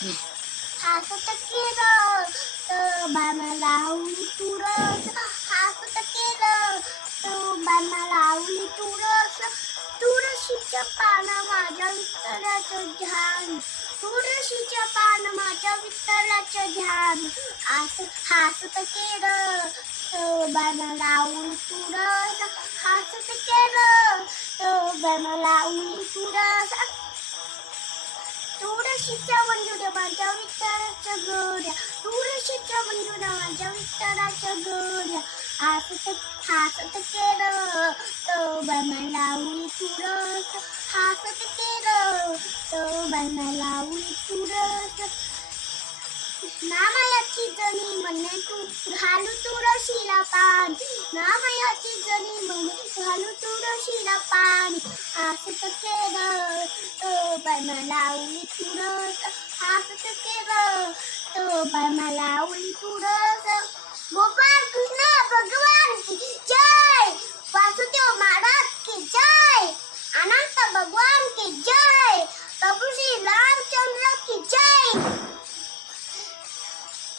हसत केलं तर बामा लावली तुरस, हसत केलं तर बामा लावली तुरस. तुळशीच्या पानं माझ्या विठ्ठलाचं ध्यान, तुळशीच्या पानं माझ्या विठ्ठलाचं ध्यान. हसत केलं तर बामा लावली तुरस, हसत केलं तर बामा लावली तुरस. तुळशीच्या मंजुळ्या माझ्या विठ्ठलाच्या गोड्या, तुळशीच्या मंजुळ्या माझ्या विठ्ठलाच्या गोड्या. हसत केलं तर बामा लावली तुळस, हसत केलं तर बामा लावली तुळस. नामयाची जणी म्हणे तू घालू तुळशीला पान, नामयाची जणी म्हणे घालू तुळशीला पान. हसत केलं तर बामा लावली तुळस, हसत केलं तर बामा लावली तुळस.